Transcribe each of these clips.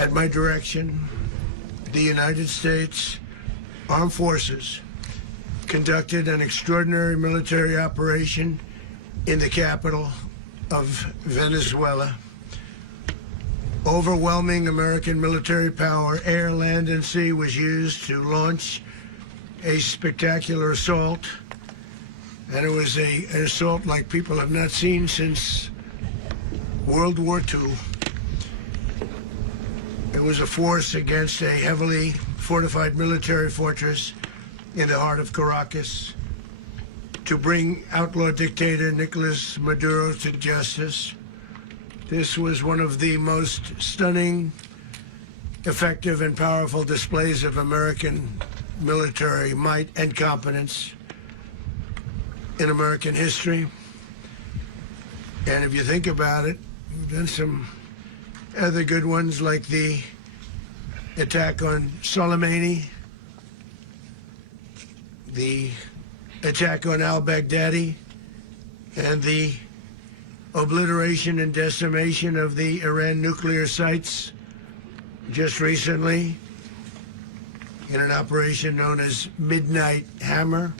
At my direction, the United States Armed Forces conducted an extraordinary military operation in the capital of Venezuela. Overwhelming American military power, air, land, and sea, was used to launch a spectacular assault. And it was an assault like people have not seen since World War II. It was a force against a heavily fortified military fortress in the heart of Caracas to bring outlaw dictator Nicolas Maduro to justice. This was one of the most stunning, effective, and powerful displays of American military might and competence in American history. And if you think about it, we've done some other good ones, like the attack on Soleimani, the attack on al-Baghdadi, and the obliteration and decimation of the Iran nuclear sites just recently in an operation known as Midnight Hammer.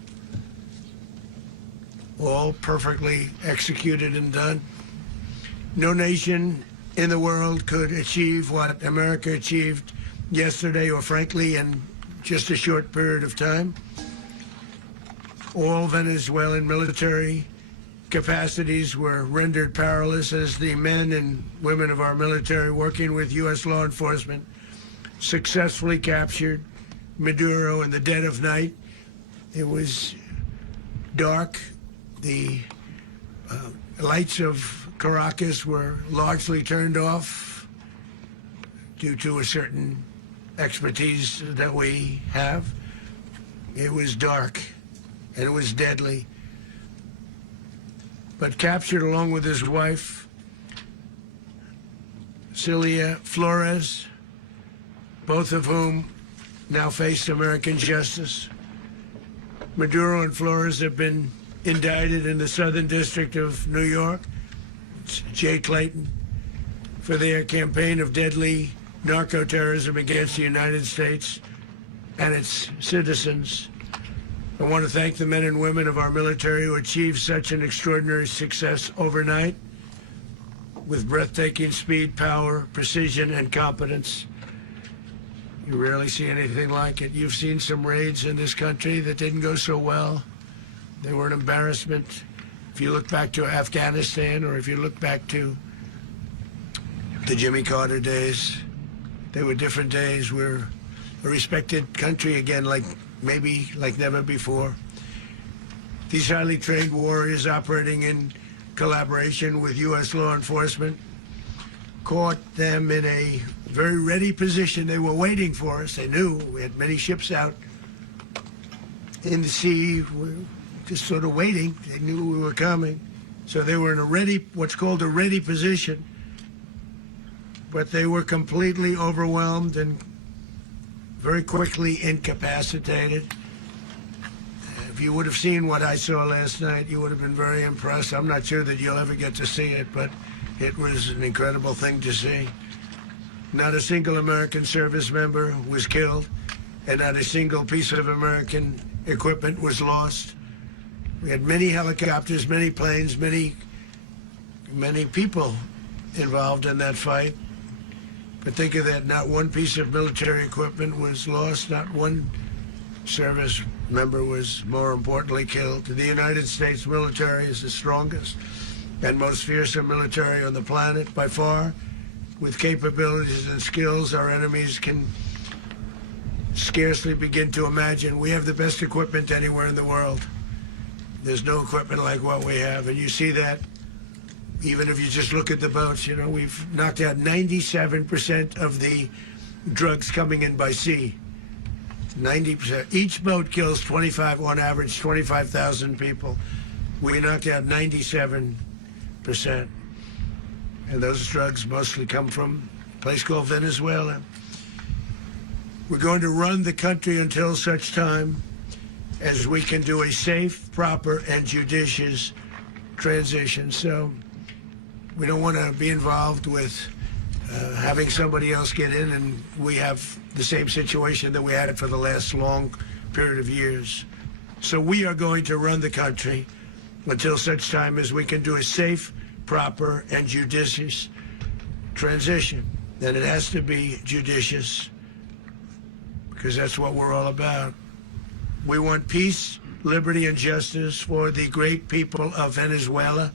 All perfectly executed and done. No nation in the world could achieve what America achieved yesterday, or frankly in just a short period of time. All Venezuelan military capacities were rendered powerless as the men and women of our military, working with U.S. law enforcement, successfully captured Maduro in the dead of night. It was dark. The lights of Caracas were largely turned off due to a certain expertise that we have. It was dark and it was deadly. But captured along with his wife, Celia Flores, both of whom now face American justice. Maduro and Flores have been indicted in the Southern District of New York, Jay Clayton, for their campaign of deadly narco-terrorism against the United States and its citizens. I want to thank the men and women of our military who achieved such an extraordinary success overnight with breathtaking speed, power, precision, and competence. You rarely see anything like it. You've seen some raids in this country that didn't go so well. They were an embarrassment. If you look back to Afghanistan, or if you look back to the Jimmy Carter days, they were different days. We're a respected country again, maybe like never before. These highly trained warriors, operating in collaboration with U.S. law enforcement, caught them in a very ready position. They were waiting for us. They knew we had many ships out in the sea, just sort of waiting. They knew we were coming. So they were in a ready, what's called a ready position. But they were completely overwhelmed and very quickly incapacitated. If you would have seen what I saw last night, you would have been very impressed. I'm not sure that you'll ever get to see it, but it was an incredible thing to see. Not a single American service member was killed, and not a single piece of American equipment was lost. We had many helicopters, many planes, many people involved in that fight. But think of that, not one piece of military equipment was lost, not one service member was, more importantly, killed. The United States military is the strongest and most fearsome military on the planet by far, with capabilities and skills our enemies can scarcely begin to imagine. We have the best equipment anywhere in the world. There's no equipment like what we have, and you see that even if you just look at the boats. You know, we've knocked out 97% of the drugs coming in by sea. 90%. Each boat kills on average, 25,000 people. We knocked out 97%. And those drugs mostly come from a place called Venezuela. We're going to run the country until such time as we can do a safe, proper, and judicious transition. So we don't want to be involved with having somebody else get in, and we have the same situation that we had for the last long period of years. So we are going to run the country until such time as we can do a safe, proper, and judicious transition. And it has to be judicious, because that's what we're all about. We want peace, liberty, and justice for the great people of Venezuela,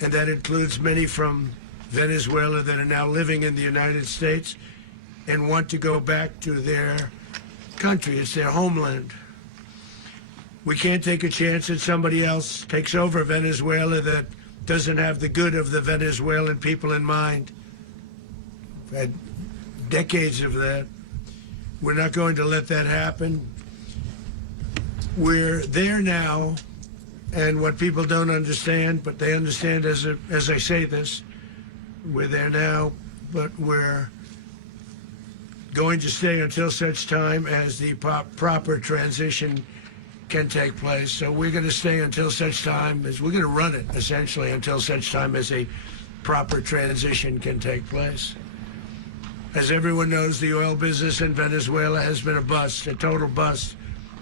and that includes many from Venezuela that are now living in the United States and want to go back to their country. It's their homeland. We can't take a chance that somebody else takes over Venezuela that doesn't have the good of the Venezuelan people in mind. We've had decades of that. We're not going to let that happen. We're there now, and what people don't understand, but they understand as I say this, we're there now, but we're going to stay until such time as the proper transition can take place. So we're going to stay until such time as we're going to run it, essentially, until such time as a proper transition can take place. As everyone knows, the oil business in Venezuela has been a bust, a total bust,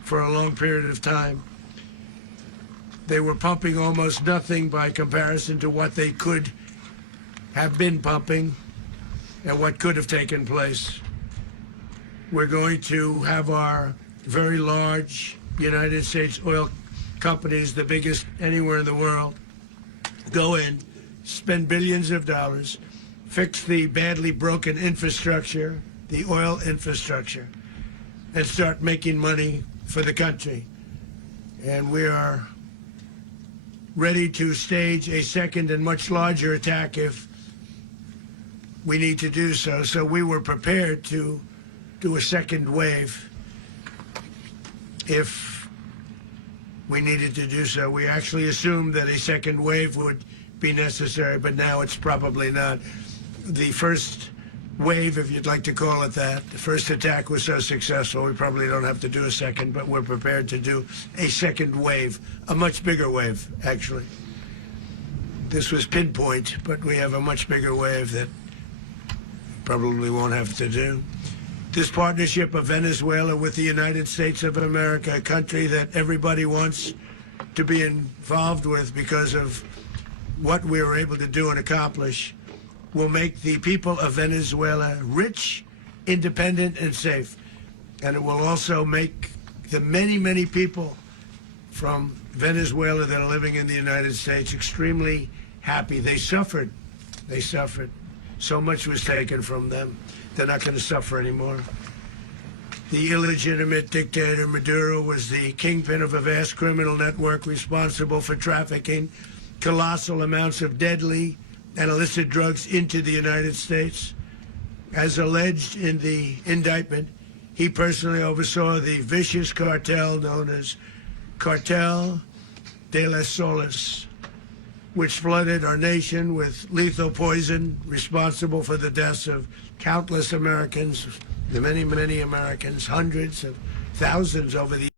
for a long period of time. They were pumping almost nothing by comparison to what they could have been pumping and what could have taken place. We're going to have our very large United States oil companies, the biggest anywhere in the world, go in, spend billions of dollars, fix the badly broken infrastructure, the oil infrastructure, and start making money for the country. And we are ready to stage a second and much larger attack if we need to do so. So we were prepared to do a second wave if we needed to do so. We actually assumed that a second wave would be necessary, but now it's probably not. The first wave, if you'd like to call it that, the first attack was so successful, we probably don't have to do a second, but we're prepared to do a second wave, a much bigger wave, actually. This was pinpoint, but we have a much bigger wave that probably won't have to do. This partnership of Venezuela with the United States of America, a country that everybody wants to be involved with because of what we were able to do and accomplish, will make the people of Venezuela rich, independent, and safe. And it will also make the many, many people from Venezuela that are living in the United States extremely happy. They suffered. They suffered. So much was taken from them. They're not going to suffer anymore. The illegitimate dictator Maduro was the kingpin of a vast criminal network responsible for trafficking colossal amounts of deadly and illicit drugs into the United States. As alleged in the indictment, he personally oversaw the vicious cartel known as Cartel de las Solas, which flooded our nation with lethal poison, responsible for the deaths of countless Americans, the many, many Americans, hundreds of thousands over the